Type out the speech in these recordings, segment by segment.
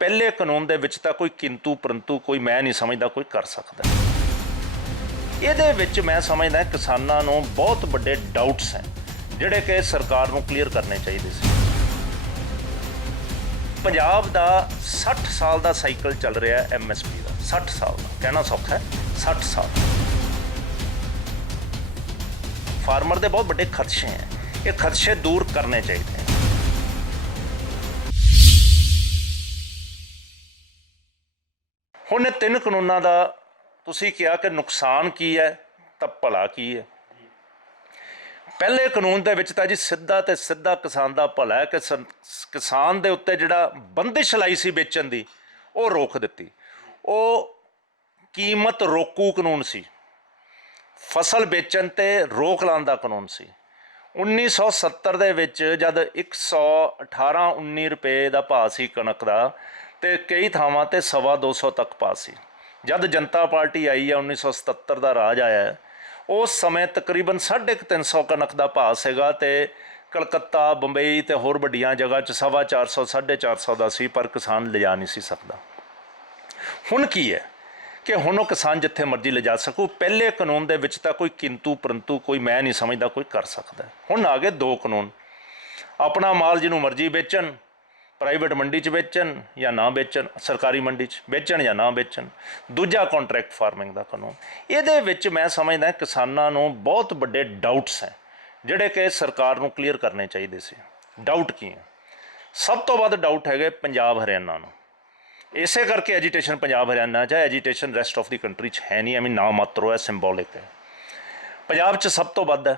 पहले कानून दे विच तां कोई किंतु परंतु कोई मैं नहीं समझदा कोई कर सकदा। ਇਹਦੇ ਵਿੱਚ मैं समझदा किसानां ਨੂੰ बहुत ਵੱਡੇ डाउट्स हैं ਜਿਹੜੇ कि सरकार ਨੂੰ क्लीयर करने ਚਾਹੀਦੇ ਸੀ। ਪੰਜਾਬ ਦਾ 60 ਸਾਲ ਦਾ ਸਾਈਕਲ ਚੱਲ ਰਿਹਾ MSP ਦਾ, 60 ਸਾਲ ਦਾ ਕਹਿਣਾ ਸੌਖਾ ਹੈ, 60 ਸਾਲ। फार्मर ਦੇ बहुत ਵੱਡੇ खदशे हैं, ये खदशे दूर करने चाहिए। ਹੁਣ ਤਿੰਨ ਕਾਨੂੰਨਾਂ ਦਾ ਤੁਸੀਂ ਕਿਹਾ ਕਿ ਨੁਕਸਾਨ ਕੀ ਹੈ ਤਾਂ ਭਲਾ ਕੀ ਹੈ। ਪਹਿਲੇ ਕਾਨੂੰਨ ਦੇ ਵਿੱਚ ਤਾਂ ਜੀ ਸਿੱਧਾ ਤੇ ਸਿੱਧਾ ਕਿਸਾਨ ਦਾ ਭਲਾ ਹੈ ਕਿ ਕਿਸਾਨ ਦੇ ਉੱਤੇ ਜਿਹੜਾ ਬੰਦਿਸ਼ ਲਾਈ ਸੀ ਵੇਚਣ ਦੀ ਉਹ ਰੋਕ ਦਿੱਤੀ। ਉਹ ਕੀਮਤ ਰੋਕੂ ਕਾਨੂੰਨ ਸੀ, ਫਸਲ ਵੇਚਣ ਤੇ ਰੋਕ ਲਾਉਣ ਦਾ ਕਾਨੂੰਨ ਸੀ। 1970 ਦੇ ਵਿੱਚ ਜਦ 118-19 ਰੁਪਏ ਦਾ ਭਾਅ ਸੀ ਕਣਕ ਦਾ ਤੇ ਕਈ ਥਾਵਾਂ ਤੇ 250 ਤੱਕ ਭਾਅ ਸੀ। ਜਦ ਜਨਤਾ ਪਾਰਟੀ ਆਈ ਹੈ 1977 ਦਾ ਰਾਜ ਆਇਆ, ਉਸ ਸਮੇਂ ਤਕਰੀਬਨ 350 ਕਣਕ ਦਾ ਭਾਅ ਸੀਗਾ ਤੇ ਕਲਕੱਤਾ ਬੰਬਈ ਤੇ ਹੋਰ ਵੱਡੀਆਂ ਜਗ੍ਹਾ 'ਚ 450 450 ਦਾ ਸੀ, ਪਰ ਕਿਸਾਨ ਲਿਜਾ ਨਹੀਂ ਸੀ ਸਕਦਾ। ਹੁਣ ਕੀ ਹੈ ਕਿ ਹੁਣ ਉਹ ਕਿਸਾਨ ਜਿੱਥੇ ਮਰਜ਼ੀ ਲਿਜਾ ਸਕੂ। ਪਹਿਲੇ ਕਾਨੂੰਨ ਦੇ ਵਿੱਚ ਤਾਂ ਕੋਈ ਕਿੰਤੂ ਪਰੰਤੂ ਕੋਈ ਮੈਂ ਨਹੀਂ ਸਮਝਦਾ ਕੋਈ ਕਰ ਸਕਦਾ। ਹੁਣ ਆ ਗਏ ਦੋ ਕਾਨੂੰਨ, ਆਪਣਾ ਮਾਲ ਜਿਹਨੂੰ ਮਰਜ਼ੀ ਵੇਚਣ, ਪ੍ਰਾਈਵੇਟ ਮੰਡੀ 'ਚ ਵੇਚਣ ਜਾਂ ਨਾ ਵੇਚਣ, ਸਰਕਾਰੀ ਮੰਡੀ 'ਚ ਵੇਚਣ ਜਾਂ ਨਾ ਵੇਚਣ। ਦੂਜਾ ਕੰਟਰੈਕਟ ਫਾਰਮਿੰਗ ਦਾ ਕਾਨੂੰਨ, ਇਹਦੇ ਵਿੱਚ ਮੈਂ ਸਮਝਦਾ ਕਿਸਾਨਾਂ ਨੂੰ ਬਹੁਤ ਵੱਡੇ ਡਾਊਟਸ ਹੈ ਜਿਹੜੇ ਕਿ ਸਰਕਾਰ ਨੂੰ ਕਲੀਅਰ ਕਰਨੇ ਚਾਹੀਦੇ ਸੀ। ਡਾਊਟ ਕੀ ਹੈ? ਸਭ ਤੋਂ ਵੱਧ ਡਾਊਟ ਹੈਗੇ ਪੰਜਾਬ ਹਰਿਆਣਾ ਨੂੰ। ਇਸੇ ਕਰਕੇ ਐਜੀਟੇਸ਼ਨ ਪੰਜਾਬ ਹਰਿਆਣਾ 'ਚ ਹੈ, agitation rest of the country 'ਚ ਹੈ ਨਹੀਂ, ਐਵੇਂ ਨਾ ਮਾਤਰ ਹੈ, ਸਿੰਬੋਲਿਕ ਹੈ। ਪੰਜਾਬ 'ਚ ਸਭ ਤੋਂ ਵੱਧ ਹੈ।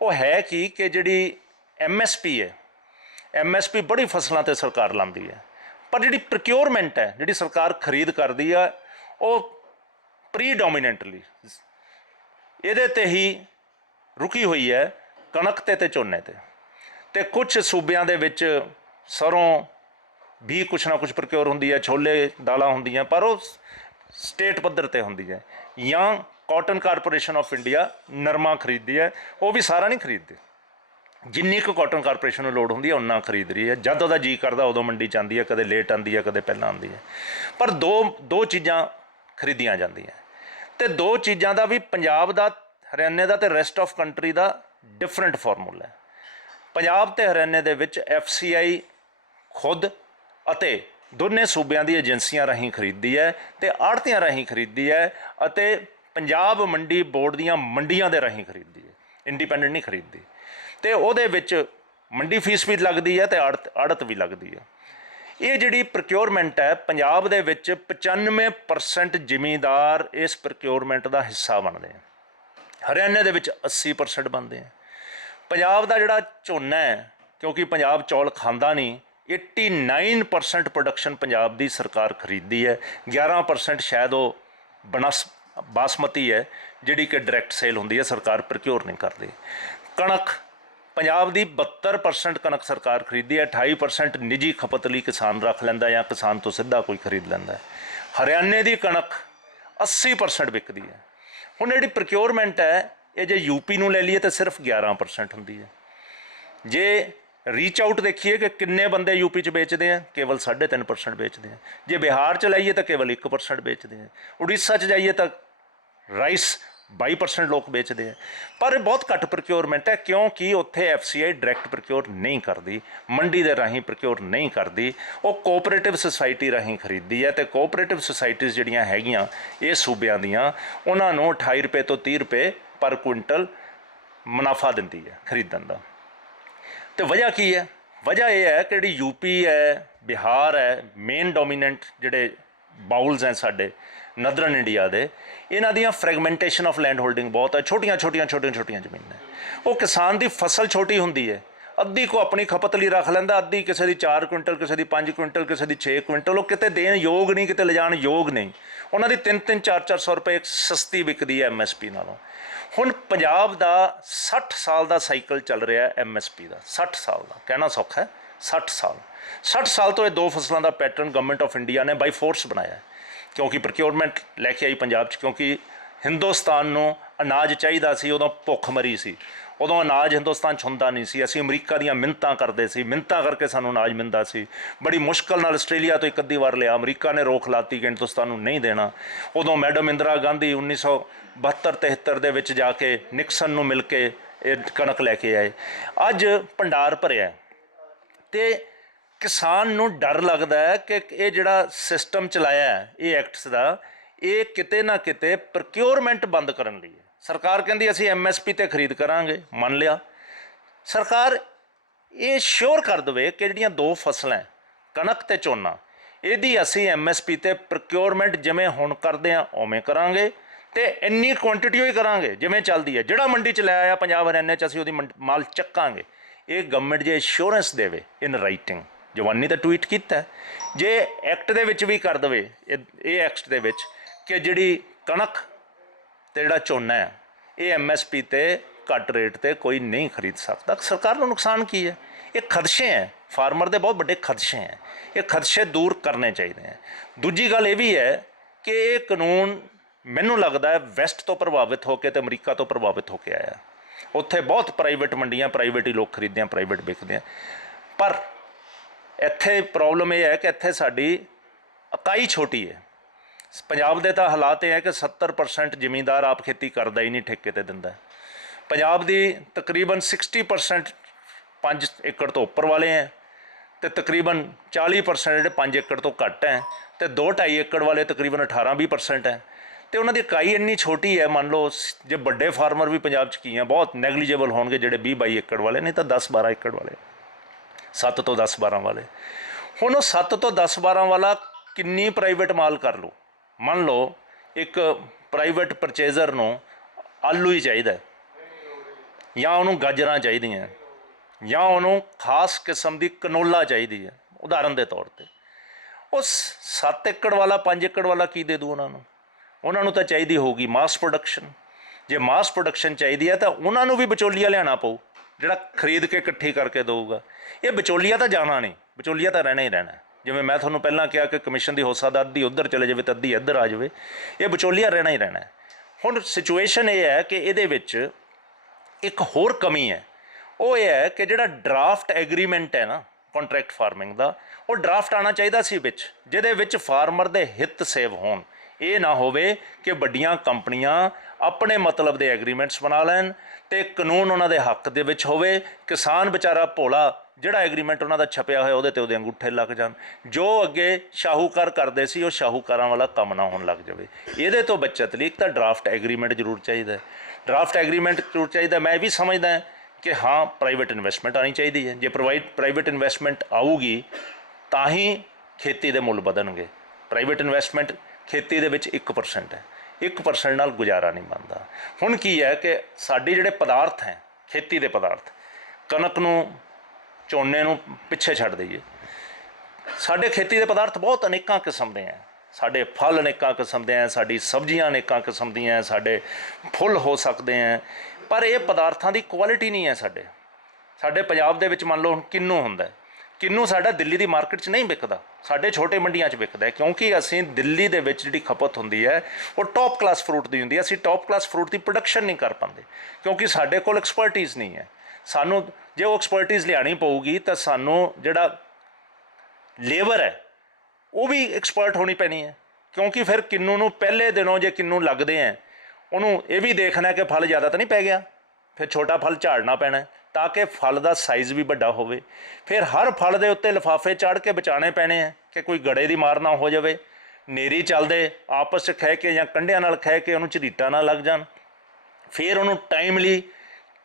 ਉਹ ਹੈ ਕਿ ਜਿਹੜੀ MSP ਹੈ, MSP ਬੜੀ ਫਸਲਾਂ 'ਤੇ ਸਰਕਾਰ ਲਾਉਂਦੀ ਹੈ, ਪਰ ਜਿਹੜੀ ਪ੍ਰਕਿਉਰਮੈਂਟ ਹੈ, ਜਿਹੜੀ ਸਰਕਾਰ ਖਰੀਦ ਕਰਦੀ ਹੈ, ਉਹ ਪ੍ਰੀਡੋਮੀਨੈਂਟਲੀ ਇਹਦੇ 'ਤੇ ਹੀ ਰੁਕੀ ਹੋਈ ਹੈ, ਕਣਕ 'ਤੇ ਝੋਨੇ 'ਤੇ। ਅਤੇ ਕੁਛ ਸੂਬਿਆਂ ਦੇ ਵਿੱਚ ਸਰੋਂ ਵੀ ਕੁਛ ਨਾ ਕੁਛ ਪ੍ਰਕਿਉਰ ਹੁੰਦੀ ਹੈ, ਛੋਲੇ ਦਾਲਾਂ ਹੁੰਦੀਆਂ, ਪਰ ਉਹ ਸਟੇਟ ਪੱਧਰ 'ਤੇ ਹੁੰਦੀ ਹੈ। ਜਾਂ ਕਾਟਨ ਕਾਰਪੋਰੇਸ਼ਨ ਆਫ ਇੰਡੀਆ ਨਰਮਾ ਖਰੀਦਦੀ ਹੈ, ਉਹ ਵੀ ਸਾਰਾ ਨਹੀਂ ਖਰੀਦਦੀ। ਜਿੰਨੀ ਕੁ ਕਾਟਨ ਕਾਰਪੋਰੇਸ਼ਨ ਨੂੰ ਲੋੜ ਹੁੰਦੀ ਹੈ ਉਨਾ ਖਰੀਦ ਰਹੀ ਹੈ। ਜਦ ਉਹਦਾ ਜੀ ਕਰਦਾ ਉਦੋਂ ਮੰਡੀ 'ਚ ਆਉਂਦੀ ਹੈ, ਕਦੇ ਲੇਟ ਆਉਂਦੀ ਹੈ, ਕਦੇ ਪਹਿਲਾਂ ਆਉਂਦੀ ਹੈ, ਪਰ ਦੋ ਚੀਜ਼ਾਂ ਖਰੀਦੀਆਂ ਜਾਂਦੀਆਂ। ਅਤੇ ਦੋ ਚੀਜ਼ਾਂ ਦਾ ਵੀ ਪੰਜਾਬ ਦਾ, ਹਰਿਆਣੇ ਦਾ ਅਤੇ rest of country the different formula ਹੈ। ਪੰਜਾਬ ਅਤੇ ਹਰਿਆਣੇ ਦੇ ਵਿੱਚ FCI ਖੁਦ ਅਤੇ ਦੋਨੇ ਸੂਬਿਆਂ ਦੀ ਏਜੰਸੀਆਂ ਰਾਹੀਂ ਖਰੀਦਦੀ ਹੈ ਅਤੇ ਆੜ੍ਹਤੀਆਂ ਰਾਹੀਂ ਖਰੀਦਦੀ ਹੈ, ਅਤੇ ਪੰਜਾਬ ਮੰਡੀ ਬੋਰਡ ਦੀਆਂ ਮੰਡੀਆਂ ਦੇ ਰਾਹੀਂ ਖਰੀਦਦੀ ਹੈ, ਇੰਡੀਪੈਂਡੈਂਟ ਨਹੀਂ ਖਰੀਦਦੀ। ਅਤੇ ਉਹਦੇ ਵਿੱਚ ਮੰਡੀ ਫੀਸ ਵੀ ਲੱਗਦੀ ਹੈ ਅਤੇ ਆੜ੍ਹਤ ਵੀ ਲੱਗਦੀ ਹੈ। ਇਹ ਜਿਹੜੀ ਪ੍ਰਕਿਉਰਮੈਂਟ ਹੈ, ਪੰਜਾਬ ਦੇ ਵਿੱਚ 95% ਜ਼ਿਮੀਂਦਾਰ ਇਸ ਪ੍ਰਕਿਉਰਮੈਂਟ ਦਾ ਹਿੱਸਾ ਬਣਦੇ ਆ, ਹਰਿਆਣੇ ਦੇ ਵਿੱਚ 80% ਬਣਦੇ ਆ। ਪੰਜਾਬ ਦਾ ਜਿਹੜਾ ਝੋਨਾ ਹੈ, ਕਿਉਂਕਿ ਪੰਜਾਬ ਚੌਲ ਖਾਂਦਾ ਨਹੀਂ, 89% ਪ੍ਰੋਡਕਸ਼ਨ ਪੰਜਾਬ ਦੀ ਸਰਕਾਰ ਖਰੀਦਦੀ ਹੈ। 11% ਸ਼ਾਇਦ ਉਹ ਬਾਸਮਤੀ ਹੈ ਜਿਹੜੀ ਕਿ ਡਾਇਰੈਕਟ ਸੇਲ ਹੁੰਦੀ ਹੈ, ਸਰਕਾਰ ਪ੍ਰਕਿਉਰ ਨਹੀਂ ਕਰਦੀ। ਕਣਕ ਪੰਜਾਬ ਦੀ 72% ਕਣਕ ਸਰਕਾਰ ਖਰੀਦਦੀ ਹੈ, 28% ਨਿੱਜੀ ਖਪਤ ਲਈ ਕਿਸਾਨ ਰੱਖ ਲੈਂਦਾ ਜਾਂ ਕਿਸਾਨ ਤੋਂ ਸਿੱਧਾ ਕੋਈ ਖਰੀਦ ਲੈਂਦਾ। ਹਰਿਆਣੇ ਦੀ ਕਣਕ 80% ਵਿਕਦੀ ਹੈ। ਹੁਣ ਜਿਹੜੀ ਪ੍ਰਕਿਉਰਮੈਂਟ ਹੈ, ਇਹ ਜੇ UP ਨੂੰ ਲੈ ਲਈਏ ਤਾਂ ਸਿਰਫ 11% ਹੁੰਦੀ ਹੈ। ਜੇ ਰੀਚ ਆਊਟ ਦੇਖੀਏ ਕਿ ਕਿੰਨੇ ਬੰਦੇ UP 'ਚ ਵੇਚਦੇ ਆ, ਕੇਵਲ 3.5% ਵੇਚਦੇ ਆ। ਜੇ ਬਿਹਾਰ 'ਚ ਲਾਈਏ ਤਾਂ ਕੇਵਲ 1% ਵੇਚਦੇ ਆ। ਉੜੀਸਾ 'ਚ ਜਾਈਏ ਤਾਂ ਰਾਈਸ 22% ਲੋਕ ਵੇਚਦੇ ਆ। ਪਰ ਬਹੁਤ ਘੱਟ ਪ੍ਰਕਿਉਰਮੈਂਟ ਹੈ, ਕਿਉਂਕਿ ਉੱਥੇ FCI ਡਾਇਰੈਕਟ ਪ੍ਰਕਿਉਰ ਨਹੀਂ ਕਰਦੀ, ਮੰਡੀ ਦੇ ਰਾਹੀਂ ਪ੍ਰਕਿਉਰ ਨਹੀਂ ਕਰਦੀ, ਉਹ ਕੋਆਪਰੇਟਿਵ ਸੁਸਾਇਟੀ ਰਾਹੀਂ ਖਰੀਦਦੀ ਹੈ। ਅਤੇ ਕੋਆਪਰੇਟਿਵ ਸੁਸਾਇਟੀਜ਼ ਜਿਹੜੀਆਂ ਹੈਗੀਆਂ ਇਹ ਸੂਬਿਆਂ ਦੀਆਂ, ਉਹਨਾਂ ਨੂੰ 28 ਰੁਪਏ ਤੋਂ 30 ਰੁਪਏ ਪਰ ਕੁਇੰਟਲ ਮੁਨਾਫਾ ਦਿੰਦੀ ਹੈ ਖਰੀਦਣ ਦਾ। ਅਤੇ ਵਜ੍ਹਾ ਕੀ ਹੈ? ਵਜ੍ਹਾ ਇਹ ਹੈ ਕਿ ਜਿਹੜੀ UP ਹੈ, ਬਿਹਾਰ ਹੈ, ਮੇਨ ਡੋਮੀਨੈਂਟ ਜਿਹੜੇ ਬਾਊਲਸ ਹੈ ਸਾਡੇ ਨਦਰਨ ਇੰਡੀਆ ਦੇ, ਇਹਨਾਂ ਦੀਆਂ ਫਰੈਗਮੈਂਟੇਸ਼ਨ ਆਫ ਲੈਂਡ ਹੋਲਡਿੰਗ ਬਹੁਤ ਹੈ। ਛੋਟੀਆਂ ਜ਼ਮੀਨਾਂ। ਉਹ ਕਿਸਾਨ ਦੀ ਫਸਲ ਛੋਟੀ ਹੁੰਦੀ ਹੈ, ਅੱਧੀ ਕੋ ਆਪਣੀ ਖਪਤ ਲਈ ਰੱਖ ਲੈਂਦਾ, ਅੱਧੀ ਕਿਸੇ ਦੀ 4 ਕੁਇੰਟਲ, ਕਿਸੇ ਦੀ 5 ਕੁਇੰਟਲ, ਕਿਸੇ ਦੀ 6 ਕੁਇੰਟਲ। ਉਹ ਕਿਤੇ ਦੇਣ ਯੋਗ ਨਹੀਂ, ਕਿਤੇ ਲਿਜਾਣ ਯੋਗ ਨਹੀਂ। ਉਹਨਾਂ ਦੀ 3-3, 4-400 ਰੁਪਏ ਸਸਤੀ ਵਿਕਦੀ ਹੈ MSP ਨਾਲੋਂ। ਹੁਣ ਪੰਜਾਬ ਦਾ 60 ਸਾਲ ਦਾ ਸਾਈਕਲ ਚੱਲ ਰਿਹਾ MSP ਦਾ, 60 ਸਾਲ ਦਾ ਕਹਿਣਾ ਸੌਖਾ ਹੈ, 60 ਸਾਲ ਤੋਂ ਇਹ ਦੋ ਫਸਲਾਂ ਦਾ ਪੈਟਰਨ ਗਵਰਨਮੈਂਟ ਆਫ ਇੰਡੀਆ ਨੇ ਬਾਈ ਫੋਰਸ ਬਣਾਇਆ, ਕਿਉਂਕਿ ਪ੍ਰਕਿਉਰਮੈਂਟ ਲੈ ਕੇ ਆਈ ਪੰਜਾਬ 'ਚ। ਕਿਉਂਕਿ ਹਿੰਦੁਸਤਾਨ ਨੂੰ ਅਨਾਜ ਚਾਹੀਦਾ ਸੀ, ਉਦੋਂ ਭੁੱਖ ਮਰੀ ਸੀ। ਉਦੋਂ ਅਨਾਜ ਹਿੰਦੁਸਤਾਨ 'ਚ ਹੁੰਦਾ ਨਹੀਂ ਸੀ, ਅਸੀਂ ਅਮਰੀਕਾ ਦੀਆਂ ਮਿੰਨਤਾਂ ਕਰਦੇ ਸੀ, ਮਿੰਨਤਾਂ ਕਰਕੇ ਸਾਨੂੰ ਅਨਾਜ ਮਿਲਦਾ ਸੀ। ਬੜੀ ਮੁਸ਼ਕਲ ਨਾਲ ਆਸਟ੍ਰੇਲੀਆ ਤੋਂ ਇੱਕ ਅੱਧੀ ਵਾਰ ਲਿਆ, ਅਮਰੀਕਾ ਨੇ ਰੋਕ ਲਾਤੀ ਕਿ ਹਿੰਦੁਸਤਾਨ ਨੂੰ ਨਹੀਂ ਦੇਣਾ। ਉਦੋਂ ਮੈਡਮ ਇੰਦਰਾ ਗਾਂਧੀ 1972-73 ਦੇ ਵਿੱਚ ਜਾ ਕੇ ਨਿਕਸਨ ਨੂੰ ਮਿਲ ਕੇ ਇਹ ਕਣਕ ਲੈ ਕੇ ਆਏ। ਅੱਜ ਭੰਡਾਰ ਭਰਿਆ ਤੇ ਕਿਸਾਨ ਨੂੰ ਡਰ ਲੱਗਦਾ ਹੈ ਕਿ ਇਹ ਜਿਹੜਾ ਸਿਸਟਮ ਚਲਾਇਆ ਇਹ ਐਕਟਸ ਦਾ, ਇਹ ਕਿਤੇ ਨਾ ਕਿਤੇ ਪ੍ਰੋਕਿਉਰਮੈਂਟ ਬੰਦ ਕਰਨ ਲਈ ਹੈ। ਸਰਕਾਰ ਕਹਿੰਦੀ ਅਸੀਂ MSP ਤੇ ਖਰੀਦ ਕਰਾਂਗੇ, ਮੰਨ ਲਿਆ। ਸਰਕਾਰ ਇਹ ਸ਼ੋਰ ਕਰ ਦੇਵੇ ਕਿ ਜਿਹੜੀਆਂ ਦੋ ਫਸਲਾਂ ਕਣਕ ਤੇ ਝੋਨਾ, ਇਹਦੀ ਅਸੀਂ MSP ਤੇ ਪ੍ਰੋਕਿਉਰਮੈਂਟ ਜਿਵੇਂ ਹੁਣ ਕਰਦੇ ਹਾਂ ਉਵੇਂ ਕਰਾਂਗੇ ਤੇ ਇੰਨੀ ਕੁਆਂਟੀਟੀ ਹੀ ਕਰਾਂਗੇ ਜਿਵੇਂ ਚੱਲਦੀ ਹੈ। ਜਿਹੜਾ ਮੰਡੀ 'ਚ ਲੈ ਆਇਆ ਪੰਜਾਬ ਹਰਿਆਣੇ 'ਚ ਅਸੀਂ ਉਹਦੀ ਮਾਲ ਚੱਕਾਂਗੇ। ਇਹ ਗਵਰਨਮੈਂਟ ਜੇ ਐਸ਼ੋਰੈਂਸ ਦੇਵੇ ਇਨ ਰਾਈਟਿੰਗ, ਜਵਾਨੀ ਤਾਂ ਟਵੀਟ ਕੀਤਾ, ਜੇ ਐਕਟ ਦੇ ਵਿੱਚ ਵੀ ਕਰ ਦੇਵੇ ਇਹ ਐਕਟ ਦੇ ਵਿੱਚ ਕਿ ਜਿਹੜੀ ਕਣਕ ਤੇ ਜਿਹੜਾ ਝੋਨਾ ਹੈ ਇਹ MSP ਤੇ ਘੱਟ ਰੇਟ ਤੇ ਕੋਈ ਨਹੀਂ ਖਰੀਦ ਸਕਦਾ। ਸਰਕਾਰ ਨੂੰ ਨੁਕਸਾਨ ਕੀ ਹੈ? ਇਹ ਖਦਸ਼ੇ ਹੈ, ਫਾਰਮਰ ਦੇ ਬਹੁਤ ਵੱਡੇ ਖਦਸ਼ੇ ਹੈ, ਇਹ ਖਦਸ਼ੇ ਦੂਰ ਕਰਨੇ ਚਾਹੀਦੇ ਹੈ। ਦੂਜੀ ਗੱਲ ਇਹ ਵੀ ਹੈ ਕਿ ਇਹ ਕਾਨੂੰਨ ਮੈਨੂੰ ਲੱਗਦਾ ਹੈ ਵੈਸਟ ਤੋਂ ਪ੍ਰਭਾਵਿਤ ਹੋ ਕੇ ਤੇ ਅਮਰੀਕਾ ਤੋਂ ਪ੍ਰਭਾਵਿਤ ਹੋ ਕੇ ਆਇਆ। ਉੱਥੇ ਬਹੁਤ ਪ੍ਰਾਈਵੇਟ ਮੰਡੀਆਂ, ਪ੍ਰਾਈਵੇਟ ਹੀ ਲੋਕ ਖਰੀਦਦੇ ਆ, ਪ੍ਰਾਈਵੇਟ ਵਿਕਦੇ ਆ। ਪਰ ਇੱਥੇ ਪ੍ਰੋਬਲਮ ਇਹ ਹੈ ਕਿ ਇੱਥੇ ਸਾਡੀ ਇਕਾਈ ਛੋਟੀ ਹੈ। ਪੰਜਾਬ ਦੇ ਤਾਂ ਹਾਲਾਤ ਇਹ ਹੈ ਕਿ 70% ਜ਼ਿਮੀਂਦਾਰ ਆਪ ਖੇਤੀ ਕਰਦਾ ਹੀ ਨਹੀਂ, ਠੇਕੇ ਤੇ ਦਿੰਦਾ। ਪੰਜਾਬ ਦੀ ਤਕਰੀਬਨ 60% 5 ਏਕੜ ਤੋਂ ਉੱਪਰ ਵਾਲੇ ਹੈ ਤੇ ਤਕਰੀਬਨ 40% ਜਿਹੜੇ 5 ਏਕੜ ਤੋਂ ਘੱਟ ਹੈ ਤੇ 2-2.5 ਏਕੜ ਵਾਲੇ ਤਕਰੀਬਨ 18-20% ਹੈ। ਤੇ ਉਹਨਾਂ ਦੀ ਇਕਾਈ ਇੰਨੀ ਛੋਟੀ ਹੈ, ਮੰਨ ਲਓ ਜੇ ਵੱਡੇ ਫਾਰਮਰ ਵੀ ਪੰਜਾਬ 'ਚ ਕੀ ਹੈ, ਬਹੁਤ ਨੈਗਲੀਜੇਬਲ ਹੋਣਗੇ ਜਿਹੜੇ 20-22 ਏਕੜ ਵਾਲੇ, ਨਹੀਂ ਤਾਂ 10-12 ਏਕੜ ਵਾਲੇ, 7 ਤੋਂ 10-12 ਵਾਲੇ। ਹੁਣ ਉਹ 7 ਤੋਂ 10-12 ਵਾਲਾ ਕਿੰਨੀ ਪ੍ਰਾਈਵੇਟ ਮਾਲ ਕਰ ਲਓ। ਮੰਨ ਲਓ ਇੱਕ ਪ੍ਰਾਈਵੇਟ ਪਰਚੇਜ਼ਰ ਨੂੰ ਆਲੂ ਹੀ ਚਾਹੀਦਾ ਜਾਂ ਉਹਨੂੰ ਗਾਜਰਾਂ ਚਾਹੀਦੀਆਂ ਜਾਂ ਉਹਨੂੰ ਖਾਸ ਕਿਸਮ ਦੀ ਕਨੋਲਾ ਚਾਹੀਦੀ ਹੈ, ਉਦਾਹਰਨ ਦੇ ਤੌਰ ਤੇ। ਉਹ 7 ਏਕੜ ਵਾਲਾ 5 ਏਕੜ ਵਾਲਾ ਕੀ ਦੇ ਦੂ ਉਹਨਾਂ ਨੂੰ? ਉਹਨਾਂ ਨੂੰ ਤਾਂ ਚਾਹੀਦੀ ਹੋਊਗੀ ਮਾਸ ਪ੍ਰੋਡਕਸ਼ਨ। ਜੇ ਮਾਸ ਪ੍ਰੋਡਕਸ਼ਨ ਚਾਹੀਦੀ ਹੈ ਤਾਂ ਉਹਨਾਂ ਨੂੰ ਵੀ ਵਿਚੋਲੀਆ ਲਿਆਉਣਾ ਪਊ ਜਿਹੜਾ ਖਰੀਦ ਕੇ ਇਕੱਠੀ ਕਰਕੇ ਦੇਊਗਾ। ਇਹ ਵਿਚੋਲੀਆ ਤਾਂ ਜਾਣਾ ਨਹੀਂ, ਵਿਚੋਲੀਆ ਤਾਂ ਰਹਿਣਾ ਹੀ ਰਹਿਣਾ। ਜਿਵੇਂ ਮੈਂ ਤੁਹਾਨੂੰ ਪਹਿਲਾਂ ਕਿਹਾ ਕਿ ਕਮਿਸ਼ਨ ਦੀ ਹੋ ਸਕਦਾ ਅੱਧੀ ਉੱਧਰ ਚਲੇ ਜਾਵੇ ਤਾਂ ਅੱਧੀ ਇੱਧਰ ਆ ਜਾਵੇ, ਇਹ ਵਿਚੋਲੀਆ ਰਹਿਣਾ ਹੀ ਰਹਿਣਾ। ਹੁਣ ਸਿਚੁਏਸ਼ਨ ਇਹ ਹੈ ਕਿ ਇਹਦੇ ਵਿੱਚ ਇੱਕ ਹੋਰ ਕਮੀ ਹੈ, ਉਹ ਇਹ ਹੈ ਕਿ ਜਿਹੜਾ ਡਰਾਫਟ ਐਗਰੀਮੈਂਟ ਹੈ ਨਾ ਕੰਟਰੈਕਟ ਫਾਰਮਿੰਗ ਦਾ, ਉਹ ਡਰਾਫਟ ਆਉਣਾ ਚਾਹੀਦਾ ਸੀ ਵਿੱਚ, ਜਿਹਦੇ ਵਿੱਚ ਫਾਰਮਰ ਦੇ ਹਿੱਤ ਸੇਵ ਹੋਣ। ਇਹ ਨਾ ਹੋਵੇ ਕਿ ਵੱਡੀਆਂ ਕੰਪਨੀਆਂ ਆਪਣੇ ਮਤਲਬ ਦੇ ਐਗਰੀਮੈਂਟਸ ਬਣਾ ਲੈਣ ਤੇ ਕਾਨੂੰਨ ਉਹਨਾਂ ਦੇ ਹੱਕ ਦੇ ਵਿੱਚ ਹੋਵੇ। ਕਿਸਾਨ ਵਿਚਾਰਾ ਭੋਲਾ ਜਿਹੜਾ ਐਗਰੀਮੈਂਟ ਉਹਨਾਂ ਦਾ ਛਪਿਆ ਹੋਇਆ ਉਹਦੇ ਤੇ ਉਹਦੇ ਅੰਗੂਠੇ ਲੱਗ ਜਾਣ। ਜੋ ਅੱਗੇ ਸ਼ਾਹੂਕਾਰ ਕਰਦੇ ਸੀ ਉਹ ਸ਼ਾਹੂਕਾਰਾਂ ਵਾਲਾ ਕੰਮ ਨਾ ਹੋਣ ਲੱਗ ਜਾਵੇ। ਇਹਦੇ ਤੋਂ ਬਚਤ ਲਈ ਇੱਕ ਤਾਂ ਡਰਾਫਟ ਐਗਰੀਮੈਂਟ ਜ਼ਰੂਰ ਚਾਹੀਦਾ, ਡਰਾਫਟ ਐਗਰੀਮੈਂਟ ਜ਼ਰੂਰ ਚਾਹੀਦਾ। ਮੈਂ ਇਹ ਵੀ ਸਮਝਦਾ ਕਿ ਹਾਂ ਪ੍ਰਾਈਵੇਟ ਇਨਵੈਸਟਮੈਂਟ ਆਉਣੀ ਚਾਹੀਦੀ ਹੈ। ਜੇ ਪ੍ਰਾਈਵੇਟ ਇਨਵੈਸਟਮੈਂਟ ਆਊਗੀ ਤਾਂ ਹੀ ਖੇਤੀ ਦੇ ਮੁੱਲ ਵਧਣਗੇ। ਪ੍ਰਾਈਵੇਟ ਇਨਵੈਸਟਮੈਂਟ ਖੇਤੀ ਦੇ ਵਿੱਚ 1% ਹੈ, 1% ਨਾਲ ਗੁਜ਼ਾਰਾ ਨਹੀਂ ਬਣਦਾ। ਹੁਣ ਕੀ ਹੈ ਕਿ ਸਾਡੇ ਜਿਹੜੇ ਪਦਾਰਥ ਹੈ, ਖੇਤੀ ਦੇ ਪਦਾਰਥ, ਕਣਕ ਨੂੰ ਝੋਨੇ ਨੂੰ ਪਿੱਛੇ ਛੱਡ ਦਈਏ, ਸਾਡੇ ਖੇਤੀ ਦੇ ਪਦਾਰਥ ਬਹੁਤ ਅਨੇਕਾਂ ਕਿਸਮ ਦੇ ਹੈ। ਸਾਡੇ ਫਲ ਅਨੇਕਾਂ ਕਿਸਮ ਦੇ ਹੈ, ਸਾਡੀ ਸਬਜ਼ੀਆਂ ਅਨੇਕਾਂ ਕਿਸਮ ਦੀਆਂ, ਸਾਡੇ ਫੁੱਲ ਹੋ ਸਕਦੇ ਹੈ, ਪਰ ਇਹ ਪਦਾਰਥਾਂ ਦੀ ਕੁਆਲਿਟੀ ਨਹੀਂ ਹੈ। ਸਾਡੇ ਪੰਜਾਬ ਦੇ ਵਿੱਚ ਮੰਨ ਲਓ ਹੁਣ ਕਿੰਨੂ ਹੁੰਦਾ, ਕਿੰਨੂ ਸਾਡਾ ਦਿੱਲੀ ਦੀ ਮਾਰਕੀਟ 'ਚ ਨਹੀਂ ਵਿਕਦਾ, ਸਾਡੇ ਛੋਟੇ ਮੰਡੀਆਂ 'ਚ ਵਿਕਦਾ, ਕਿਉਂਕਿ ਅਸੀਂ ਦਿੱਲੀ ਦੇ ਵਿੱਚ ਜਿਹੜੀ ਖਪਤ ਹੁੰਦੀ ਹੈ ਉਹ ਟੌਪ ਕਲਾਸ ਫਰੂਟ ਦੀ ਹੁੰਦੀ ਹੈ। ਅਸੀਂ ਟੌਪ ਕਲਾਸ ਫਰੂਟ ਦੀ ਪ੍ਰੋਡਕਸ਼ਨ ਨਹੀਂ ਕਰ ਪਾਉਂਦੇ ਕਿਉਂਕਿ ਸਾਡੇ ਕੋਲ ਐਕਸਪਰਟੀਜ਼ ਨਹੀਂ ਹੈ। ਸਾਨੂੰ ਜੇ ਉਹ ਐਕਸਪਰਟੀਜ਼ ਲਿਆਉਣੀ ਪਊਗੀ ਤਾਂ ਸਾਨੂੰ ਜਿਹੜਾ ਲੇਬਰ ਹੈ ਉਹ ਵੀ ਐਕਸਪਰਟ ਹੋਣੀ ਪੈਣੀ ਹੈ, ਕਿਉਂਕਿ ਫਿਰ ਕਿੰਨੂ ਨੂੰ ਪਹਿਲੇ ਦਿਨੋਂ ਜੇ ਕਿੰਨੂ ਲੱਗਦੇ ਹੈ ਉਹਨੂੰ ਇਹ ਵੀ ਦੇਖਣਾ ਕਿ ਫਲ ਜ਼ਿਆਦਾ ਤਾਂ ਨਹੀਂ ਪੈ ਗਿਆ, ਫਿਰ ਛੋਟਾ ਫਲ ਝਾੜਨਾ ਪੈਣਾ ਤਾਂ ਕਿ ਫਲ ਦਾ ਸਾਈਜ਼ ਵੀ ਵੱਡਾ ਹੋਵੇ। ਫਿਰ ਹਰ ਫਲ ਦੇ ਉੱਤੇ ਲਿਫਾਫੇ ਚਾੜ ਕੇ ਬਚਾਉਣੇ ਪੈਣੇ ਹੈ ਕਿ ਕੋਈ ਗੜੇ ਦੀ ਮਾਰ ਨਾ ਹੋ ਜਾਵੇ, ਨੇਰੀ ਚੱਲਦੇ ਆਪਸ 'ਚ ਖਹਿ ਕੇ ਜਾਂ ਕੰਢਿਆਂ ਨਾਲ ਖਹਿ ਕੇ ਉਹਨੂੰ ਝਰੀਟਾਂ ਨਾ ਲੱਗ ਜਾਣ। ਫਿਰ ਉਹਨੂੰ ਟਾਈਮਲੀ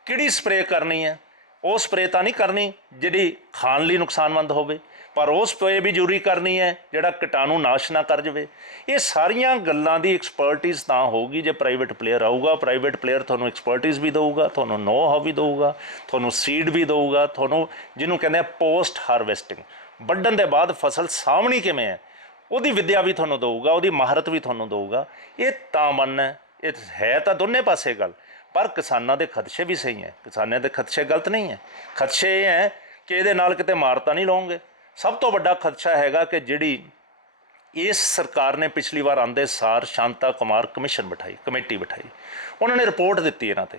ਕਿਹੜੀ ਸਪਰੇਅ ਕਰਨੀ ਹੈ, ਉਹ ਸਪਰੇਅ ਤਾਂ ਨਹੀਂ ਕਰਨੀ ਜਿਹੜੀ ਖਾਣ ਲਈ ਨੁਕਸਾਨਮੰਦ ਹੋਵੇ, ਪਰ ਉਹ ਸਪਰੇਅ ਵੀ ਜ਼ਰੂਰੀ ਕਰਨੀ ਹੈ ਜਿਹੜਾ ਕੀਟਾਣੂ ਨਾਸ਼ ਨਾ ਕਰ ਜਾਵੇ। ਇਹ ਸਾਰੀਆਂ ਗੱਲਾਂ ਦੀ ਐਕਸਪਰਟੀਜ਼ ਤਾਂ ਹੋਊਗੀ ਜੇ ਪ੍ਰਾਈਵੇਟ ਪਲੇਅਰ ਆਊਗਾ। ਪ੍ਰਾਈਵੇਟ ਪਲੇਅਰ ਤੁਹਾਨੂੰ ਐਕਸਪਰਟੀਜ਼ ਵੀ ਦੇਊਗਾ, ਤੁਹਾਨੂੰ ਨੋ ਹਾਊ ਵੀ ਦੇਊਗਾ, ਤੁਹਾਨੂੰ ਸੀਡ ਵੀ ਦੇਊਗਾ, ਤੁਹਾਨੂੰ ਜਿਹਨੂੰ ਕਹਿੰਦੇ ਆ ਪੋਸਟ ਹਾਰਵੈਸਟਿੰਗ, ਵੱਢਣ ਦੇ ਬਾਅਦ ਫਸਲ ਸਾਂਭਣੀ ਕਿਵੇਂ ਹੈ ਉਹਦੀ ਵਿੱਦਿਆ ਵੀ ਤੁਹਾਨੂੰ ਦੇਊਗਾ, ਉਹਦੀ ਮਹਾਰਤ ਵੀ ਤੁਹਾਨੂੰ ਦੇਊਗਾ। ਇਹ ਤਾਂ ਮੰਨ ਇਹ ਹੈ ਤਾਂ ਦੋਨੇ ਪਾਸੇ ਗੱਲ, ਪਰ ਕਿਸਾਨਾਂ ਦੇ ਖਦਸ਼ੇ ਵੀ ਸਹੀ ਹੈ। ਕਿਸਾਨਾਂ ਦੇ ਖਦਸ਼ੇ ਗਲਤ ਨਹੀਂ ਹੈ। ਖਦਸ਼ੇ ਇਹ ਹੈ ਕਿ ਇਹਦੇ ਨਾਲ ਕਿਤੇ ਮਾਰ ਤਾਂ ਨਹੀਂ ਲਓਗੇ। ਸਭ ਤੋਂ ਵੱਡਾ ਖਦਸ਼ਾ ਹੈਗਾ ਕਿ ਜਿਹੜੀ ਇਸ ਸਰਕਾਰ ਨੇ ਪਿਛਲੀ ਵਾਰ ਆਉਂਦੇ ਸਾਰ ਸ਼ਾਂਤਾ ਕੁਮਾਰ ਕਮੇਟੀ ਬਿਠਾਈ, ਉਹਨਾਂ ਨੇ ਰਿਪੋਰਟ ਦਿੱਤੀ ਇਹਨਾਂ 'ਤੇ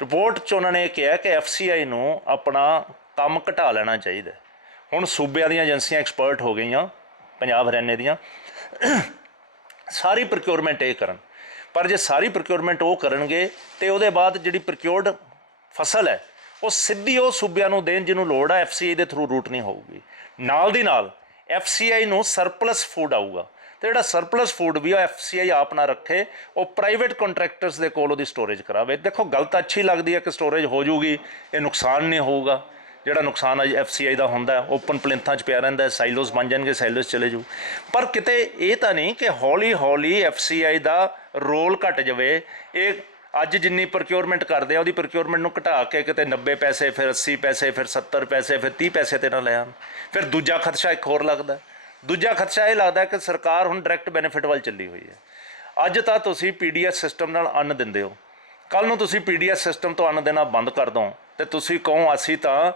ਰਿਪੋਰਟ 'ਚ ਉਹਨਾਂ ਨੇ ਇਹ ਕਿਹਾ ਕਿ FCI ਨੂੰ ਆਪਣਾ ਕੰਮ ਘਟਾ ਲੈਣਾ ਚਾਹੀਦਾ। ਹੁਣ ਸੂਬਿਆਂ ਦੀਆਂ ਏਜੰਸੀਆਂ ਐਕਸਪਰਟ ਹੋ ਗਈਆਂ, ਪੰਜਾਬ ਹਰਿਆਣੇ ਦੀਆਂ, ਸਾਰੀ ਪ੍ਰੋਕਿਉਰਮੈਂਟ ਇਹ ਕਰਨ। ਪਰ ਜੇ ਸਾਰੀ ਪ੍ਰੋਕਿਉਰਮੈਂਟ ਉਹ ਕਰਨਗੇ ਤੇ ਉਹਦੇ ਬਾਅਦ ਜਿਹੜੀ ਪ੍ਰੋਕਿਉਰਡ ਫਸਲ ਹੈ ਉਹ ਸਿੱਧੀ ਉਹ ਸੂਬਿਆਂ ਨੂੰ ਦੇਣ ਜਿਹਨੂੰ ਲੋੜ ਆ, FCI ਦੇ ਥਰੂ ਰੂਟ ਨਹੀਂ ਹੋਊਗੀ। ਨਾਲ ਦੀ ਨਾਲ FCI ਨੂੰ ਸਰਪਲਸ ਫੂਡ ਆਊਗਾ, ਤੇ ਜਿਹੜਾ ਸਰਪਲਸ ਫੂਡ ਵੀ ਆ FCI ਆਪ ਨਾ ਰੱਖੇ, ਉਹ ਪ੍ਰਾਈਵੇਟ ਕੰਟਰੈਕਟਰਸ ਦੇ ਕੋਲ ਉਹਦੀ ਸਟੋਰੇਜ ਕਰਾਵੇ। ਦੇਖੋ ਗੱਲ ਤਾਂ ਅੱਛੀ ਲੱਗਦੀ ਹੈ ਕਿ ਸਟੋਰੇਜ ਹੋ ਜੂਗੀ, ਇਹ ਨੁਕਸਾਨ ਨਹੀਂ ਹੋਊਗਾ। ਜਿਹੜਾ ਨੁਕਸਾਨ ਅੱਜ FCI ਦਾ ਹੁੰਦਾ ਓਪਨ ਪਲਿੰਥਾਂ 'ਚ ਪਿਆ ਰਹਿੰਦਾ, ਸਾਈਲੋਸ ਬਣ ਜਾਣਗੇ, ਸਾਈਲੋਸ ਚਲੇ ਜੂ। ਪਰ ਕਿਤੇ ਇਹ ਤਾਂ ਨਹੀਂ ਕਿ ਹੌਲੀ ਹੌਲੀ FCI ਦਾ ਰੋਲ ਘਟ ਜਾਵੇ। ਇਹ ਅੱਜ ਜਿੰਨੀ ਪ੍ਰੋਕਿਉਰਮੈਂਟ ਕਰਦੇ ਆ ਉਹਦੀ ਪ੍ਰੋਕਿਉਰਮੈਂਟ ਨੂੰ ਘਟਾ ਕੇ ਕਿਤੇ 90 ਪੈਸੇ, ਫਿਰ 80 ਪੈਸੇ, ਫਿਰ 70 ਪੈਸੇ, ਫਿਰ 30 ਪੈਸੇ ਤੇ ਨਾ ਲੈ ਆਉਣ। ਫਿਰ ਦੂਜਾ ਖਦਸ਼ਾ ਇੱਕ ਹੋਰ ਲੱਗਦਾ। ਦੂਜਾ ਖਦਸ਼ਾ ਇਹ ਲੱਗਦਾ ਕਿ ਸਰਕਾਰ ਹੁਣ ਡਾਇਰੈਕਟ ਬੈਨੀਫਿਟ ਵੱਲ ਚੱਲੀ ਹੋਈ ਹੈ। ਅੱਜ ਤਾਂ ਤੁਸੀਂ PDS ਸਿਸਟਮ ਨਾਲ ਅੰਨ ਦਿੰਦੇ ਹੋ, ਕੱਲ੍ਹ ਨੂੰ ਤੁਸੀਂ PDS ਸਿਸਟਮ ਤੋਂ ਅੰਨ ਦੇਣਾ ਬੰਦ ਕਰ ਦਿਓ ਤੇ ਤੁਸੀਂ ਕਹੋ ਅਸੀਂ ਤਾਂ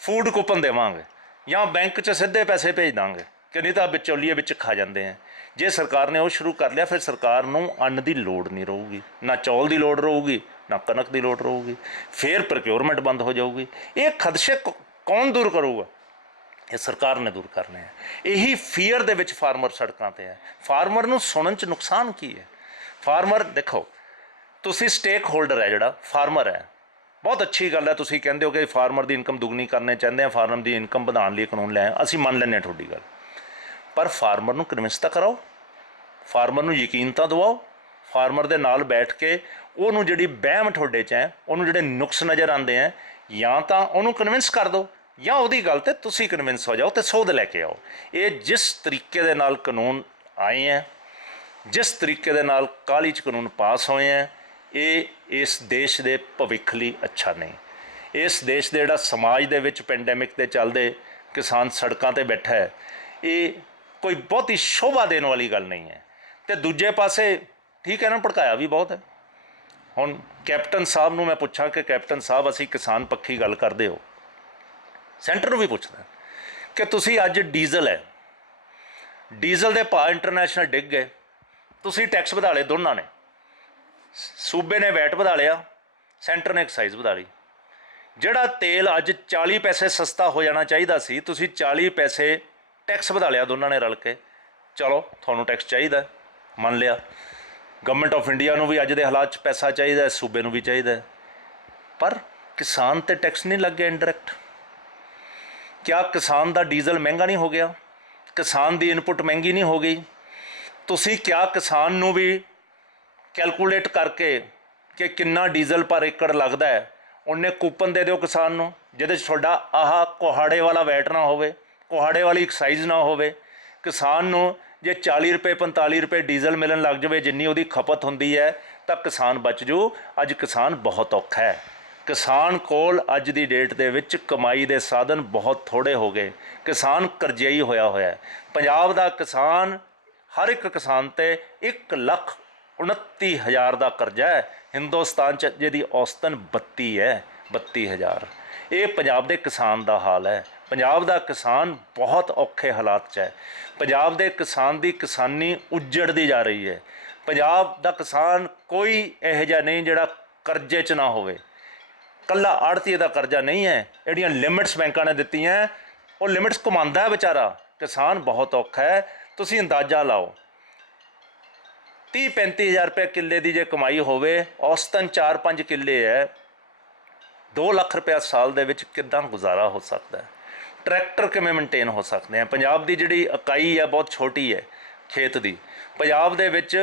ਫੂਡ ਕੂਪਨ ਦੇਵਾਂਗੇ ਜਾਂ ਬੈਂਕ 'ਚ ਸਿੱਧੇ ਪੈਸੇ ਭੇਜ ਦਾਂਗੇ, ਕਿ ਨਹੀਂ ਤਾਂ ਵਿਚੌਲੀਏ ਵਿੱਚ ਖਾ ਜਾਂਦੇ ਆ। ਜੇ ਸਰਕਾਰ ਨੇ ਉਹ ਸ਼ੁਰੂ ਕਰ ਲਿਆ ਫਿਰ ਸਰਕਾਰ ਨੂੰ ਅੰਨ ਦੀ ਲੋੜ ਨਹੀਂ ਰਹੂਗੀ, ਨਾ ਚੌਲ ਦੀ ਲੋੜ ਰਹੂਗੀ, ਨਾ ਕਣਕ ਦੀ ਲੋੜ ਰਹੂਗੀ। ਫਿਰ ਪ੍ਰੋਕਿਉਰਮੈਂਟ ਬੰਦ ਹੋ ਜਾਊਗੀ। ਇਹ ਖਦਸ਼ੇ ਕੌਣ ਦੂਰ ਕਰੂਗਾ? ਇਹ ਸਰਕਾਰ ਨੇ ਦੂਰ ਕਰਨੇ ਹੈ। ਇਹੀ ਫੀਅਰ ਦੇ ਵਿੱਚ ਫਾਰਮਰ ਸੜਕਾਂ 'ਤੇ ਹੈ। ਫਾਰਮਰ ਨੂੰ ਸੁਣਨ 'ਚ ਨੁਕਸਾਨ ਕੀ ਹੈ? ਫਾਰਮਰ ਦੇਖੋ, ਤੁਸੀਂ ਸਟੇਕ ਹੋਲਡਰ ਹੈ, ਜਿਹੜਾ ਫਾਰਮਰ ਹੈ, ਬਹੁਤ ਅੱਛੀ ਗੱਲ ਹੈ। ਤੁਸੀਂ ਕਹਿੰਦੇ ਹੋ ਕਿ ਫਾਰਮਰ ਦੀ ਇਨਕਮ ਦੁੱਗਣੀ ਕਰਨੇ ਚਾਹੁੰਦੇ ਆ, ਫਾਰਮਰ ਦੀ ਇਨਕਮ ਵਧਾਉਣ ਲਈ ਕਾਨੂੰਨ ਲਿਆਏ, ਅਸੀਂ ਮੰਨ ਲੈਂਦੇ ਹਾਂ ਤੁਹਾਡੀ ਗੱਲ। ਪਰ ਫਾਰਮਰ ਨੂੰ ਕਨਵਿੰਸ ਤਾਂ ਕਰਾਓ, ਫਾਰਮਰ ਨੂੰ ਯਕੀਨ ਤਾਂ ਦਿਵਾਓ। ਫਾਰਮਰ ਦੇ ਨਾਲ ਬੈਠ ਕੇ ਉਹਨੂੰ ਜਿਹੜੀ ਵਹਿਮ ਤੁਹਾਡੇ 'ਚ ਹੈ, ਉਹਨੂੰ ਜਿਹੜੇ ਨੁਕਸ ਨਜ਼ਰ ਆਉਂਦੇ ਹੈ, ਜਾਂ ਤਾਂ ਉਹਨੂੰ ਕਨਵਿੰਸ ਕਰ ਦਿਓ ਜਾਂ ਉਹਦੀ ਗੱਲ 'ਤੇ ਤੁਸੀਂ ਕਨਵਿੰਸ ਹੋ ਜਾਓ ਅਤੇ ਸੋਧ ਲੈ ਕੇ ਆਓ। ਇਹ ਜਿਸ ਤਰੀਕੇ ਦੇ ਨਾਲ ਕਾਨੂੰਨ ਆਏ ਹੈ, ਜਿਸ ਤਰੀਕੇ ਦੇ ਨਾਲ ਕਾਹਲੀ 'ਚ ਕਾਨੂੰਨ ਪਾਸ ਹੋਏ ਹੈ, ਇਹ ਇਸ ਦੇਸ਼ ਦੇ ਭਵਿੱਖ ਲਈ ਅੱਛਾ ਨਹੀਂ। ਇਸ ਦੇਸ਼ ਦੇ ਜਿਹੜਾ ਸਮਾਜ ਦੇ ਵਿੱਚ ਪੈਂਡੈਮਿਕ ਦੇ ਚੱਲਦੇ ਕਿਸਾਨ ਸੜਕਾਂ 'ਤੇ ਬੈਠਾ ਹੈ, ਇਹ ਕੋਈ ਬਹੁਤੀ ਸ਼ੋਭਾ ਦੇਣ ਵਾਲੀ ਗੱਲ ਨਹੀਂ ਹੈ। ਅਤੇ ਦੂਜੇ ਪਾਸੇ ਠੀਕ ਹੈ ਨਾ, ਭੜਕਾਇਆ ਵੀ ਬਹੁਤ ਹੈ। ਹੁਣ ਕੈਪਟਨ ਸਾਹਿਬ ਨੂੰ ਮੈਂ ਪੁੱਛਾਂ ਕਿ ਕੈਪਟਨ ਸਾਹਿਬ, ਅਸੀਂ ਕਿਸਾਨ ਪੱਖੀ ਗੱਲ ਕਰਦੇ ਹੋ, ਸੈਂਟਰ ਨੂੰ ਵੀ ਪੁੱਛਦਾ ਕਿ ਤੁਸੀਂ ਅੱਜ ਡੀਜ਼ਲ ਹੈ, ਡੀਜ਼ਲ ਦੇ ਭਾਅ ਇੰਟਰਨੈਸ਼ਨਲ ਡਿੱਗ ਗਏ, ਤੁਸੀਂ ਟੈਕਸ ਵਧਾ ਲਏ ਦੋਨਾਂ ਨੇ। ਸੂਬੇ ਨੇ ਵੈਟ ਵਧਾ ਲਿਆ, ਸੈਂਟਰ ਨੇ ਐਕਸਾਈਜ਼ ਵਧਾ ਲਈ। ਜਿਹੜਾ ਤੇਲ ਅੱਜ 40 ਪੈਸੇ ਸਸਤਾ ਹੋ ਜਾਣਾ ਚਾਹੀਦਾ ਸੀ, ਤੁਸੀਂ 40 ਪੈਸੇ ਟੈਕਸ ਵਧਾ ਲਿਆ ਦੋਨਾਂ ਨੇ ਰਲ ਕੇ। ਚਲੋ ਤੁਹਾਨੂੰ ਟੈਕਸ ਚਾਹੀਦਾ, ਮੰਨ ਲਿਆ। ਗਵਰਨਮੈਂਟ ਆਫ ਇੰਡੀਆ ਨੂੰ ਵੀ ਅੱਜ ਦੇ ਹਾਲਾਤ 'ਚ ਪੈਸਾ ਚਾਹੀਦਾ, ਸੂਬੇ ਨੂੰ ਵੀ ਚਾਹੀਦਾ, ਪਰ ਕਿਸਾਨ 'ਤੇ ਟੈਕਸ ਨਹੀਂ ਲੱਗ ਗਿਆ ਇੰਡਾਇਰੈਕਟ। ਕਿਆ ਕਿਸਾਨ ਦਾ ਡੀਜ਼ਲ ਮਹਿੰਗਾ ਨਹੀਂ ਹੋ ਗਿਆ? ਕਿਸਾਨ ਦੀ ਇਨਪੁਟ ਮਹਿੰਗੀ ਨਹੀਂ ਹੋ ਗਈ? ਤੁਸੀਂ ਕਿਆ ਕਿਸਾਨ ਨੂੰ ਵੀ ਕੈਲਕੂਲੇਟ ਕਰਕੇ ਕਿ ਕਿੰਨਾ ਡੀਜ਼ਲ ਪਰ ਏਕੜ ਲੱਗਦਾ ਹੈ, ਉਹਨੇ ਕੂਪਨ ਦੇ ਦਿਓ ਕਿਸਾਨ ਨੂੰ, ਜਿਹਦੇ 'ਚ ਤੁਹਾਡਾ ਆਹ ਕੁਹਾੜੇ ਵਾਲਾ ਵੈਟ ਨਾ ਹੋਵੇ, ਕੁਹਾੜੇ ਵਾਲੀ ਐਕਸਾਈਜ਼ ਨਾ ਹੋਵੇ। ਕਿਸਾਨ ਨੂੰ ਜੇ 40 ਰੁਪਏ 45 ਰੁਪਏ ਡੀਜ਼ਲ ਮਿਲਣ ਲੱਗ ਜਾਵੇ ਜਿੰਨੀ ਉਹਦੀ ਖਪਤ ਹੁੰਦੀ ਹੈ, ਤਾਂ ਕਿਸਾਨ ਬਚ ਜੂ। ਅੱਜ ਕਿਸਾਨ ਬਹੁਤ ਔਖਾ ਹੈ। ਕਿਸਾਨ ਕੋਲ ਅੱਜ ਦੀ ਡੇਟ ਦੇ ਵਿੱਚ ਕਮਾਈ ਦੇ ਸਾਧਨ ਬਹੁਤ ਥੋੜ੍ਹੇ ਹੋ ਗਏ। ਕਿਸਾਨ ਕਰਜ਼ਈ ਹੋਇਆ ਹੈ। ਪੰਜਾਬ ਦਾ ਕਿਸਾਨ, ਹਰ ਇੱਕ ਕਿਸਾਨ 'ਤੇ 1,29,000 ਦਾ ਕਰਜ਼ਾ ਹੈ। ਹਿੰਦੁਸਤਾਨ 'ਚ ਜਿਹਦੀ ਔਸਤਨ 32 ਹੈ, 32,000। ਇਹ ਪੰਜਾਬ ਦੇ ਕਿਸਾਨ ਦਾ ਹਾਲ ਹੈ। ਪੰਜਾਬ ਦਾ ਕਿਸਾਨ ਬਹੁਤ ਔਖੇ ਹਾਲਾਤ 'ਚ ਹੈ। ਪੰਜਾਬ ਦੇ ਕਿਸਾਨ ਦੀ ਕਿਸਾਨੀ ਉੱਜੜਦੀ ਜਾ ਰਹੀ ਹੈ। ਪੰਜਾਬ ਦਾ ਕਿਸਾਨ ਕੋਈ ਇਹੋ ਜਿਹਾ ਨਹੀਂ ਜਿਹੜਾ ਕਰਜ਼ੇ 'ਚ ਨਾ ਹੋਵੇ। ਕੱਲਾ ਆੜ੍ਹਤੀਏ ਦਾ ਕਰਜ਼ਾ ਨਹੀਂ ਹੈ। ਜਿਹੜੀਆਂ ਲਿਮਿਟਸ ਬੈਂਕਾਂ ਨੇ ਦਿੱਤੀਆਂ, ਉਹ ਲਿਮਿਟਸ ਘੁਮਾਉਂਦਾ ਹੈ ਵਿਚਾਰਾ। ਕਿਸਾਨ ਬਹੁਤ ਔਖਾ ਹੈ। ਤੁਸੀਂ ਅੰਦਾਜ਼ਾ ਲਾਓ, 30-35 ਹਜ਼ਾਰ ਰੁਪਏ ਕਿੱਲੇ ਦੀ ਜੇ ਕਮਾਈ ਹੋਵੇ, ਔਸਤਨ 4-5 ਕਿੱਲੇ ਹੈ, 2 ਲੱਖ ਰੁਪਇਆ ਸਾਲ ਦੇ ਵਿੱਚ ਕਿੱਦਾਂ ਗੁਜ਼ਾਰਾ ਹੋ ਸਕਦਾ ਹੈ? ਟਰੈਕਟਰ ਕਿਵੇਂ ਮੇਨਟੇਨ ਹੋ ਸਕਦੇ ਆ? ਪੰਜਾਬ ਦੀ ਜਿਹੜੀ ਇਕਾਈ ਹੈ ਬਹੁਤ ਛੋਟੀ ਹੈ ਖੇਤ ਦੀ। ਪੰਜਾਬ ਦੇ ਵਿੱਚ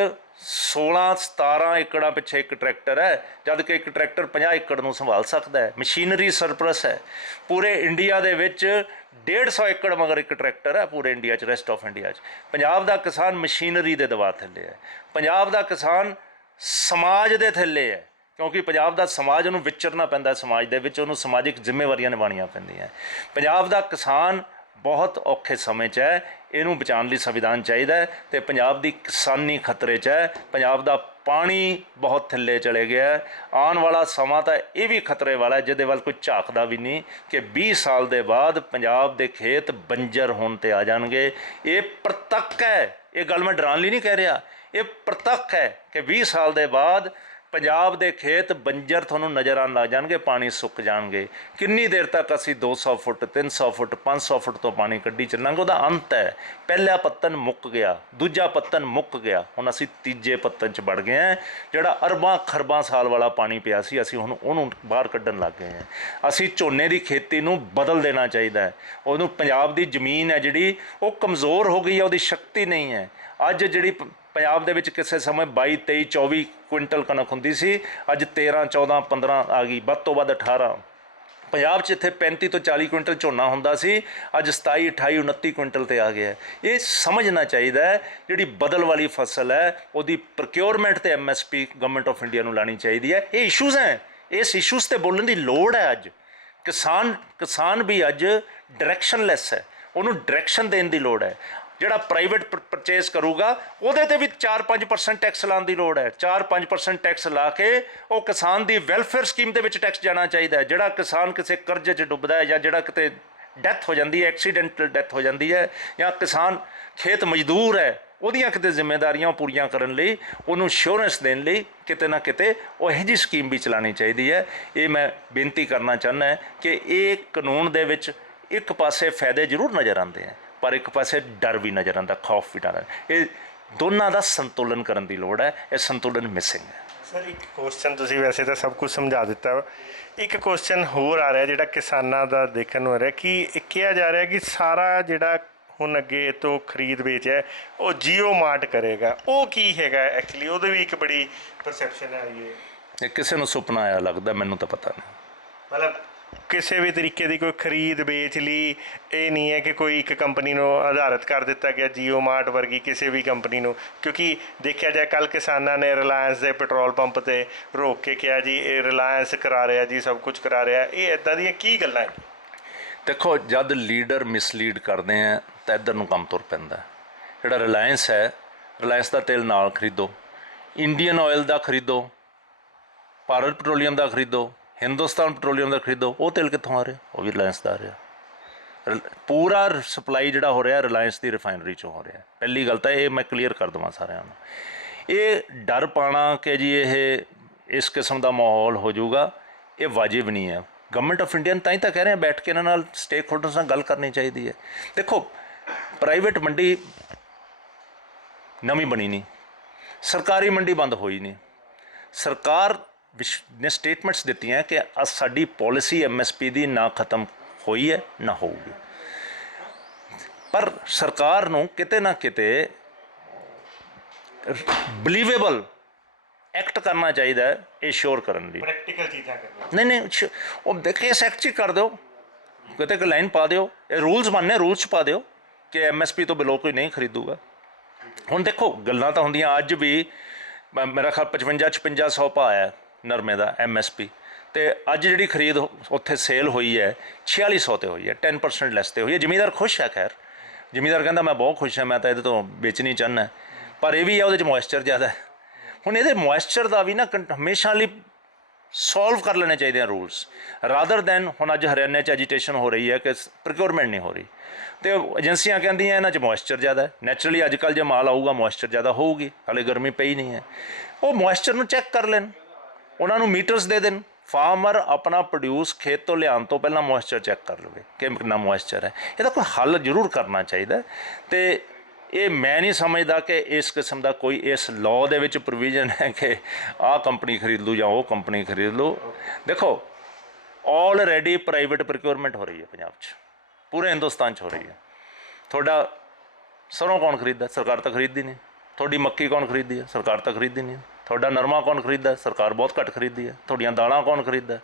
16-17 ਏਕੜਾਂ ਪਿੱਛੇ ਇੱਕ ਟਰੈਕਟਰ ਹੈ, ਜਦ ਕਿ ਇੱਕ ਟਰੈਕਟਰ 50 ਏਕੜ ਨੂੰ ਸੰਭਾਲ ਸਕਦਾ ਹੈ। ਮਸ਼ੀਨਰੀ ਸਰਪਲਸ ਹੈ। ਪੂਰੇ ਇੰਡੀਆ ਦੇ ਵਿੱਚ 150 ਏਕੜ ਮਗਰ ਇੱਕ ਟਰੈਕਟਰ ਹੈ, ਪੂਰੇ ਇੰਡੀਆ 'ਚ, ਰੈਸਟ ਆਫ ਇੰਡੀਆ 'ਚ। ਪੰਜਾਬ ਦਾ ਕਿਸਾਨ ਮਸ਼ੀਨਰੀ ਦੇ ਦਬਾਅ ਥੱਲੇ ਹੈ। ਪੰਜਾਬ ਦਾ ਕਿਸਾਨ ਸਮਾਜ ਦੇ ਥੱਲੇ ਹੈ, ਕਿਉਂਕਿ ਪੰਜਾਬ ਦਾ ਸਮਾਜ ਉਹਨੂੰ ਵਿਚਰਨਾ ਪੈਂਦਾ, ਸਮਾਜ ਦੇ ਵਿੱਚ ਉਹਨੂੰ ਸਮਾਜਿਕ ਜ਼ਿੰਮੇਵਾਰੀਆਂ ਨਿਭਾਉਣੀਆਂ ਪੈਂਦੀਆਂ। ਪੰਜਾਬ ਦਾ ਕਿਸਾਨ ਬਹੁਤ ਔਖੇ ਸਮੇਂ 'ਚ ਹੈ। ਇਹਨੂੰ ਬਚਾਉਣ ਲਈ ਸੰਵਿਧਾਨ ਚਾਹੀਦਾ ਹੈ ਅਤੇ ਪੰਜਾਬ ਦੀ ਕਿਸਾਨੀ ਖਤਰੇ 'ਚ ਹੈ। ਪੰਜਾਬ ਦਾ ਪਾਣੀ ਬਹੁਤ ਥੱਲੇ ਚਲੇ ਗਿਆ। ਆਉਣ ਵਾਲਾ ਸਮਾਂ ਤਾਂ ਇਹ ਵੀ ਖਤਰੇ ਵਾਲਾ, ਜਿਹਦੇ ਵੱਲ ਕੋਈ ਝਾਕਦਾ ਵੀ ਨਹੀਂ, ਕਿ 20 ਸਾਲ ਦੇ ਬਾਅਦ ਪੰਜਾਬ ਦੇ ਖੇਤ ਬੰਜਰ ਹੋਣ 'ਤੇ ਆ ਜਾਣਗੇ। ਇਹ ਪ੍ਰਤੱਖ ਹੈ। ਇਹ ਗੱਲ ਮੈਂ ਡਰਾਉਣ ਲਈ ਨਹੀਂ ਕਹਿ ਰਿਹਾ, ਇਹ ਪ੍ਰਤੱਖ ਹੈ ਕਿ 20 ਸਾਲ ਦੇ ਬਾਅਦ ਪੰਜਾਬ ਦੇ ਖੇਤ ਬੰਜਰ ਤੁਹਾਨੂੰ ਨਜ਼ਰ ਆਉਣ ਲੱਗ ਜਾਣਗੇ, ਪਾਣੀ ਸੁੱਕ ਜਾਣਗੇ। ਕਿੰਨੀ ਦੇਰ ਤੱਕ ਅਸੀਂ 200 ਫੁੱਟ 300 ਫੁੱਟ 500 ਫੁੱਟ ਤੋਂ ਪਾਣੀ ਕੱਢੀ ਚੱਲਾਂਗੇ? ਉਹਦਾ ਅੰਤ ਹੈ। ਪਹਿਲਾ ਪੱਤਨ ਮੁੱਕ ਗਿਆ, ਦੂਜਾ ਪੱਤਨ ਮੁੱਕ ਗਿਆ, ਹੁਣ ਅਸੀਂ ਤੀਜੇ ਪੱਤਨ 'ਚ ਵੜ ਗਏ ਹਾਂ। ਜਿਹੜਾ ਅਰਬਾਂ ਖਰਬਾਂ ਸਾਲ ਵਾਲਾ ਪਾਣੀ ਪਿਆ ਸੀ, ਅਸੀਂ ਹੁਣ ਉਹਨੂੰ ਬਾਹਰ ਕੱਢਣ ਲੱਗ ਗਏ ਹਾਂ। ਅਸੀਂ ਝੋਨੇ ਦੀ ਖੇਤੀ ਨੂੰ ਬਦਲ ਦੇਣਾ ਚਾਹੀਦਾ ਹੈ। ਉਹਨੂੰ ਪੰਜਾਬ ਦੀ ਜ਼ਮੀਨ ਹੈ ਜਿਹੜੀ ਉਹ ਕਮਜ਼ੋਰ ਹੋ ਗਈ ਹੈ, ਉਹਦੀ ਸ਼ਕਤੀ ਨਹੀਂ ਹੈ। ਅੱਜ ਜਿਹੜੀ ਪੰਜਾਬ ਦੇ ਵਿੱਚ ਕਿਸੇ ਸਮੇਂ 22 23 24 ਕੁਇੰਟਲ ਕਣਕ ਹੁੰਦੀ ਸੀ, ਅੱਜ 13 14 15 ਆ ਗਈ, ਵੱਧ ਤੋਂ ਵੱਧ 18। ਪੰਜਾਬ 'ਚ ਇੱਥੇ 35 ਤੋਂ 40 ਕੁਇੰਟਲ ਝੋਨਾ ਹੁੰਦਾ ਸੀ, ਅੱਜ 27 28 29 ਕੁਇੰਟਲ ਤੇ ਆ ਗਿਆ। ਇਹ ਸਮਝਣਾ ਚਾਹੀਦਾ ਹੈ ਜਿਹੜੀ ਬਦਲ ਵਾਲੀ ਫਸਲ ਹੈ ਉਹਦੀ ਪ੍ਰੋਕਿਉਰਮੈਂਟ ਤੇ MSP ਗਵਰਨਮੈਂਟ ਆਫ ਇੰਡੀਆ ਨੂੰ ਲਾਣੀ ਚਾਹੀਦੀ ਹੈ। ਇਹ ਇਸ਼ੂਜ਼ ਹੈ, ਇਸ ਇਸ਼ੂਜ਼ ਤੇ ਬੋਲਣ ਦੀ ਲੋੜ ਹੈ। ਅੱਜ ਕਿਸਾਨ ਵੀ ਅੱਜ ਡਾਇਰੈਕਸ਼ਨਲੈਸ ਹੈ, ਉਹਨੂੰ ਡਾਇਰੈਕਸ਼ਨ ਦੇਣ ਦੀ ਲੋੜ ਹੈ। ਜਿਹੜਾ ਪ੍ਰਾਈਵੇਟ ਪਰਚੇਸ ਕਰੂਗਾ ਉਹਦੇ ਤੇ ਵੀ 4-5% ਟੈਕਸ ਲਾਉਣ ਦੀ ਲੋੜ ਹੈ। 4-5% ਟੈਕਸ ਲਾ ਕੇ ਉਹ ਕਿਸਾਨ ਦੀ ਵੈਲਫੇਅਰ ਸਕੀਮ ਦੇ ਵਿੱਚ ਟੈਕਸ ਜਾਣਾ ਚਾਹੀਦਾ ਹੈ। ਜਿਹੜਾ ਕਿਸਾਨ ਕਿਸੇ ਕਰਜ਼ੇ 'ਚ ਡੁੱਬਦਾ ਹੈ ਜਾਂ ਜਿਹੜਾ ਕਿਤੇ ਡੈਥ ਹੋ ਜਾਂਦੀ ਹੈ, ਐਕਸੀਡੈਂਟਲ ਡੈਥ ਹੋ ਜਾਂਦੀ ਹੈ, ਜਾਂ ਕਿਸਾਨ ਖੇਤ ਮਜ਼ਦੂਰ ਹੈ, ਉਹਦੀਆਂ ਕਿਤੇ ਜ਼ਿੰਮੇਵਾਰੀਆਂ ਪੂਰੀਆਂ ਕਰਨ ਲਈ, ਉਹਨੂੰ ਇੰਸ਼ੋਰੈਂਸ ਦੇਣ ਲਈ ਕਿਤੇ ਨਾ ਕਿਤੇ ਉਹ ਇਹੋ ਜਿਹੀ ਸਕੀਮ ਵੀ ਚਲਾਉਣੀ ਚਾਹੀਦੀ ਹੈ। ਇਹ ਮੈਂ ਬੇਨਤੀ ਕਰਨਾ ਚਾਹੁੰਦਾ ਕਿ ਇਹ ਕਾਨੂੰਨ ਦੇ ਵਿੱਚ ਇੱਕ ਪਾਸੇ ਫਾਇਦੇ ਜ਼ਰੂਰ ਨਜ਼ਰ ਆਉਂਦੇ ਹੈ, ਪਰ ਇੱਕ ਪਾਸੇ ਡਰ ਵੀ ਨਜ਼ਰ ਆਉਂਦਾ, ਖੌਫ ਵੀ ਨਜ਼ਰ ਆਉਂਦਾ। ਇਹ ਦੋਨਾਂ ਦਾ ਸੰਤੁਲਨ ਕਰਨ ਦੀ ਲੋੜ ਹੈ। ਇਹ ਸੰਤੁਲਨ ਮਿਸਿੰਗ ਹੈ। ਸਰ, ਇੱਕ ਕੁਐਸਚਨ ਤੁਸੀਂ ਵੈਸੇ ਤਾਂ ਸਭ ਕੁਝ ਸਮਝਾ ਦਿੱਤਾ, ਇੱਕ ਕੁਐਸਚਨ ਹੋਰ ਆ ਰਿਹਾ ਜਿਹੜਾ ਕਿਸਾਨਾਂ ਦਾ ਦੇਖਣ ਨੂੰ ਆ ਰਿਹਾ ਕਿ ਕਿਹਾ ਜਾ ਰਿਹਾ ਕਿ ਸਾਰਾ ਜਿਹੜਾ ਹੁਣ ਅੱਗੇ ਤੋਂ ਖਰੀਦ ਵੇਚ ਹੈ ਉਹ ਜੀਓ ਮਾਰਟ ਕਰੇਗਾ। ਉਹ ਕੀ ਹੈਗਾ ਐਕਚੁਅਲੀ? ਉਹਦੇ ਵੀ ਇੱਕ ਬੜੀ ਪਰਸੈਪਸ਼ਨ ਹੈ। ਇਹ ਕਿਸੇ ਨੂੰ ਸੁਪਨਾ ਆਇਆ ਲੱਗਦਾ, ਮੈਨੂੰ ਤਾਂ ਪਤਾ ਨਹੀਂ। ਮਤਲਬ ਕਿਸੇ ਵੀ ਤਰੀਕੇ ਦੀ ਕੋਈ ਖਰੀਦ ਵੇਚ ਲਈ, ਇਹ ਨਹੀਂ ਹੈ ਕਿ ਕੋਈ ਇੱਕ ਕੰਪਨੀ ਨੂੰ ਆਧਾਰਿਤ ਕਰ ਦਿੱਤਾ ਗਿਆ ਜੀਓ ਮਾਰਟ ਵਰਗੀ ਕਿਸੇ ਵੀ ਕੰਪਨੀ ਨੂੰ। ਕਿਉਂਕਿ ਦੇਖਿਆ ਜਾਏ ਕੱਲ੍ਹ ਕਿਸਾਨਾਂ ਨੇ ਰਿਲਾਇੰਸ ਦੇ ਪੈਟਰੋਲ ਪੰਪ 'ਤੇ ਰੋਕ ਕੇ ਕਿਹਾ ਜੀ ਇਹ ਰਿਲਾਇੰਸ ਕਰਾ ਰਿਹਾ ਜੀ, ਸਭ ਕੁਝ ਕਰਾ ਰਿਹਾ। ਇਹ ਇੱਦਾਂ ਦੀਆਂ ਕੀ ਗੱਲਾਂ ਹੈ? ਦੇਖੋ, ਜਦ ਲੀਡਰ ਮਿਸਲੀਡ ਕਰਦੇ ਆ ਤਾਂ ਇੱਧਰ ਨੂੰ ਕੰਮ ਤੁਰ ਪੈਂਦਾ। ਜਿਹੜਾ ਰਿਲਾਇੰਸ ਹੈ, ਰਿਲਾਇੰਸ ਦਾ ਤੇਲ ਨਾਲ ਖਰੀਦੋ, ਇੰਡੀਅਨ ਆਇਲ ਦਾ ਖਰੀਦੋ, ਭਾਰਤ ਪੈਟਰੋਲੀਅਮ ਦਾ ਖਰੀਦੋ, ਹਿੰਦੁਸਤਾਨ ਪੈਟਰੋਲੀਅਮ ਦਾ ਖਰੀਦੋ। ਉਹ ਤੇਲ ਕਿੱਥੋਂ ਆ ਰਿਹਾ? ਉਹ ਵੀ ਰਿਲਾਇੰਸ ਦਾ ਆ ਰਿਹਾ। ਪੂਰਾ ਸਪਲਾਈ ਜਿਹੜਾ ਹੋ ਰਿਹਾ ਰਿਲਾਇੰਸ ਦੀ ਰਿਫਾਈਨਰੀ 'ਚੋਂ ਹੋ ਰਿਹਾ। ਪਹਿਲੀ ਗੱਲ ਤਾਂ ਇਹ ਮੈਂ ਕਲੀਅਰ ਕਰ ਦੇਵਾਂ ਸਾਰਿਆਂ ਨੂੰ। ਇਹ ਡਰ ਪਾਉਣਾ ਕਿ ਜੀ ਇਹ ਇਸ ਕਿਸਮ ਦਾ ਮਾਹੌਲ ਹੋ ਜਾਊਗਾ, ਇਹ ਵਾਜਿਬ ਨਹੀਂ ਹੈ। ਗਵਰਨਮੈਂਟ ਆਫ ਇੰਡੀਆ ਤਾਂ ਹੀ ਤਾਂ ਕਹਿ ਰਹੇ ਬੈਠ ਕੇ ਇਹਨਾਂ ਨਾਲ ਸਟੇਕ ਹੋਲਡਰਸ ਨਾਲ ਗੱਲ ਕਰਨੀ ਚਾਹੀਦੀ ਹੈ। ਦੇਖੋ, ਪ੍ਰਾਈਵੇਟ ਮੰਡੀ ਨਵੀਂ ਬਣੀ ਨਹੀਂ, ਸਰਕਾਰੀ ਮੰਡੀ ਬੰਦ ਹੋਈ ਨਹੀਂ। ਸਰਕਾਰ ਨੇ ਸਟੇਟਮੈਂਟਸ ਦਿੱਤੀਆਂ ਕਿ ਸਾਡੀ ਪੋਲਿਸੀ MSP ਦੀ ਨਾ ਖਤਮ ਹੋਈ ਹੈ ਨਾ ਹੋਊਗੀ, ਪਰ ਸਰਕਾਰ ਨੂੰ ਕਿਤੇ ਨਾ ਕਿਤੇ ਬਿਲੀਵੇਬਲ ਐਕਟ ਕਰਨਾ ਚਾਹੀਦਾ ਹੈ ਇਹ ਸ਼ੋਰ ਕਰਨ ਲਈ। ਪ੍ਰੈਕਟੀਕਲ ਚੀਜ਼ਾਂ ਕਰਨੀਆਂ। ਨਹੀਂ, ਉਹ ਦੇਖੇ ਇਸ ਐਕਟ 'ਚ ਕਰ ਦਿਓ, ਕਿਤੇ ਇੱਕ ਲਾਈਨ ਪਾ ਦਿਓ, ਇਹ ਰੂਲਸ ਬਣਨੇ, ਰੂਲਸ 'ਚ ਪਾ ਦਿਓ ਕਿ MSP ਤੋਂ ਬਿਲੋ ਕੋਈ ਨਹੀਂ ਖਰੀਦੂਗਾ। ਹੁਣ ਦੇਖੋ, ਗੱਲਾਂ ਤਾਂ ਹੁੰਦੀਆਂ ਅੱਜ ਵੀ, ਮੇਰਾ ਖਿਆਲ 55-56 ਭਾਅ ਹੈ ਨਰਮੇ ਦਾ MSP, ਅਤੇ ਅੱਜ ਜਿਹੜੀ ਖਰੀਦ ਉੱਥੇ ਸੇਲ ਹੋਈ ਹੈ 4600 ਤੇ ਹੋਈ ਹੈ, 10% ਲੈਸ ਤੇ ਹੋਈ ਹੈ। ਜ਼ਿਮੀਂਦਾਰ ਖੁਸ਼ ਹੈ। ਖੈਰ, ਜ਼ਿਮੀਂਦਾਰ ਕਹਿੰਦਾ ਮੈਂ ਬਹੁਤ ਖੁਸ਼ ਹਾਂ, ਮੈਂ ਤਾਂ ਇਹਦੇ ਤੋਂ ਵੇਚਣੀ ਚਾਹੁੰਦਾ, ਪਰ ਇਹ ਵੀ ਹੈ ਉਹਦੇ 'ਚ ਮੋਇਸਚਰ ਜ਼ਿਆਦਾ ਹੈ। ਹੁਣ ਇਹਦੇ ਮੋਇਸਚਰ ਦਾ ਵੀ ਨਾ ਹਮੇਸ਼ਾ ਲਈ ਸੋਲਵ ਕਰ ਲੈਣੇ ਚਾਹੀਦੇ ਆ ਰੂਲਸ, ਰਾਦਰ ਦੈਨ ਹੁਣ ਅੱਜ ਹਰਿਆਣੇ 'ਚ ਐਜੀਟੇਸ਼ਨ ਹੋ ਰਹੀ ਹੈ ਕਿ ਪ੍ਰੋਕਿਉਰਮੈਂਟ ਨਹੀਂ ਹੋ ਰਹੀ, ਅਤੇ ਏਜੰਸੀਆਂ ਕਹਿੰਦੀਆਂ ਇਹਨਾਂ 'ਚ ਮੋਇਸਚਰ ਜ਼ਿਆਦਾ ਹੈ। ਨੈਚੁਰਲੀ ਅੱਜ ਕੱਲ੍ਹ ਜੇ ਮਾਲ ਆਊਗਾ ਮੋਇਸਚਰ ਜ਼ਿਆਦਾ ਹੋਊਗੀ, ਹਾਲੇ ਗਰਮੀ ਪਈ ਨਹੀਂ ਹੈ। ਉਹ ਮੋਇਸਚਰ ਨੂੰ ਚੈੱਕ ਕਰ ਲੈਣ, ਉਹਨਾਂ ਨੂੰ ਮੀਟਰਸ ਦੇ ਦੇਣ। ਫਾਰਮਰ ਆਪਣਾ ਪ੍ਰੋਡਿਊਸ ਖੇਤ ਤੋਂ ਲਿਆਉਣ ਤੋਂ ਪਹਿਲਾਂ ਮੋਇਸਚਰ ਚੈੱਕ ਕਰ ਲਵੇ ਕਿ ਕਿੰਨਾ ਮੋਇਸਚਰ ਹੈ। ਇਹਦਾ ਕੋਈ ਹੱਲ ਜ਼ਰੂਰ ਕਰਨਾ ਚਾਹੀਦਾ। ਅਤੇ ਇਹ ਮੈਂ ਨਹੀਂ ਸਮਝਦਾ ਕਿ ਇਸ ਕਿਸਮ ਦਾ ਕੋਈ ਇਸ ਲਾਅ ਦੇ ਵਿੱਚ ਪ੍ਰੋਵੀਜ਼ਨ ਹੈ ਕਿ ਆਹ ਕੰਪਨੀ ਖਰੀਦ ਲੂ ਜਾਂ ਉਹ ਕੰਪਨੀ ਖਰੀਦ ਲਓ। ਦੇਖੋ, ਆਲਰੇਡੀ ਪ੍ਰਾਈਵੇਟ ਪ੍ਰੋਕਿਉਰਮੈਂਟ ਹੋ ਰਹੀ ਹੈ ਪੰਜਾਬ 'ਚ, ਪੂਰੇ ਹਿੰਦੁਸਤਾਨ 'ਚ ਹੋ ਰਹੀ ਹੈ। ਤੁਹਾਡਾ ਸਰੋਂ ਕੌਣ ਖਰੀਦਦਾ? ਸਰਕਾਰ ਤਾਂ ਖਰੀਦਦੀ ਨਹੀਂ। ਤੁਹਾਡੀ ਮੱਕੀ ਕੌਣ ਖਰੀਦਦੀ ਹੈ? ਸਰਕਾਰ ਤਾਂ ਖਰੀਦਦੀ ਨਹੀਂ। ਤੁਹਾਡਾ ਨਰਮਾ ਕੌਣ ਖਰੀਦਦਾ? ਸਰਕਾਰ ਬਹੁਤ ਘੱਟ ਖਰੀਦਦੀ ਹੈ। ਤੁਹਾਡੀਆਂ ਦਾਲਾਂ ਕੌਣ ਖਰੀਦਦਾ?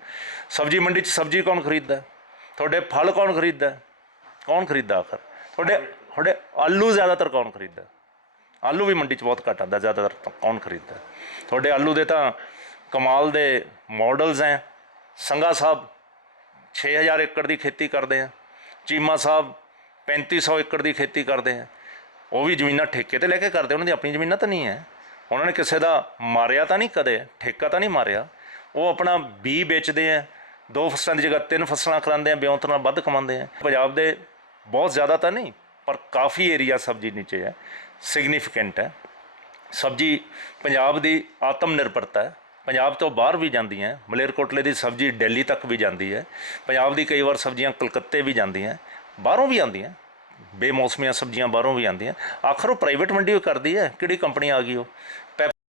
ਸਬਜ਼ੀ ਮੰਡੀ 'ਚ ਸਬਜ਼ੀ ਕੌਣ ਖਰੀਦਦਾ? ਤੁਹਾਡੇ ਫਲ ਕੌਣ ਖਰੀਦਦਾ? ਕੌਣ ਖਰੀਦਦਾ ਆਖਰ? ਤੁਹਾਡੇ ਆਲੂ ਜ਼ਿਆਦਾਤਰ ਕੌਣ ਖਰੀਦਦਾ? ਆਲੂ ਵੀ ਮੰਡੀ 'ਚ ਬਹੁਤ ਘੱਟ ਆਉਂਦਾ, ਜ਼ਿਆਦਾਤਰ ਕੌਣ ਖਰੀਦਦਾ? ਤੁਹਾਡੇ ਆਲੂ ਦੇ ਤਾਂ ਕਮਾਲ ਦੇ ਮਾਡਲਸ ਹੈ। ਸੰਘਾ ਸਾਹਿਬ 6000 ਏਕੜ ਦੀ ਖੇਤੀ ਕਰਦੇ ਆ, ਚੀਮਾ ਸਾਹਿਬ 3500 ਏਕੜ ਦੀ ਖੇਤੀ ਕਰਦੇ ਆ। ਉਹ ਵੀ ਜ਼ਮੀਨਾਂ ਠੇਕੇ 'ਤੇ ਲੈ ਕੇ ਕਰਦੇ, ਉਹਨਾਂ ਦੀ ਆਪਣੀ ਜ਼ਮੀਨਾਂ ਤਾਂ ਨਹੀਂ ਹੈ। ਉਹਨਾਂ ਨੇ ਕਿਸੇ ਦਾ ਮਾਰਿਆ ਤਾਂ ਨਹੀਂ, ਕਦੇ ਠੇਕਾ ਤਾਂ ਨਹੀਂ ਮਾਰਿਆ। ਉਹ ਆਪਣਾ ਬੀਜ ਵੇਚਦੇ ਆ, 2 ਫਸਲਾਂ ਦੀ ਜਗ੍ਹਾ 3 ਫਸਲਾਂ ਕਰਾਉਂਦੇ ਆ, ਵਿਉਂਤ ਨਾਲ ਵੱਧ ਕਮਾਉਂਦੇ ਆ। ਪੰਜਾਬ ਦੇ ਬਹੁਤ ਜ਼ਿਆਦਾ ਤਾਂ ਨਹੀਂ, ਪਰ ਕਾਫੀ ਏਰੀਆ ਸਬਜ਼ੀ ਨੀਚੇ ਹੈ, ਸਿਗਨੀਫੀਕੈਂਟ ਹੈ। ਸਬਜ਼ੀ ਪੰਜਾਬ ਦੀ ਆਤਮ ਨਿਰਭਰਤਾ ਹੈ। ਪੰਜਾਬ ਤੋਂ ਬਾਹਰ ਵੀ ਜਾਂਦੀਆਂ। ਮਲੇਰਕੋਟਲੇ ਦੀ ਸਬਜ਼ੀ ਦਿੱਲੀ ਤੱਕ ਵੀ ਜਾਂਦੀ ਹੈ। ਪੰਜਾਬ ਦੀ ਕਈ ਵਾਰ ਸਬਜ਼ੀਆਂ ਕਲਕੱਤੇ ਵੀ ਜਾਂਦੀਆਂ, ਬਾਹਰੋਂ ਵੀ ਆਉਂਦੀਆਂ। ਬੇਮੌਸਮੀਆਂ ਸਬਜ਼ੀਆਂ ਬਾਹਰੋਂ ਵੀ ਆਉਂਦੀਆਂ। ਆਖਰ ਉਹ ਪ੍ਰਾਈਵੇਟ ਮੰਡੀ ਉਹ ਕਰਦੀ ਹੈ, ਕਿਹੜੀ ਕੰਪਨੀ ਆ ਗਈ ਉਹ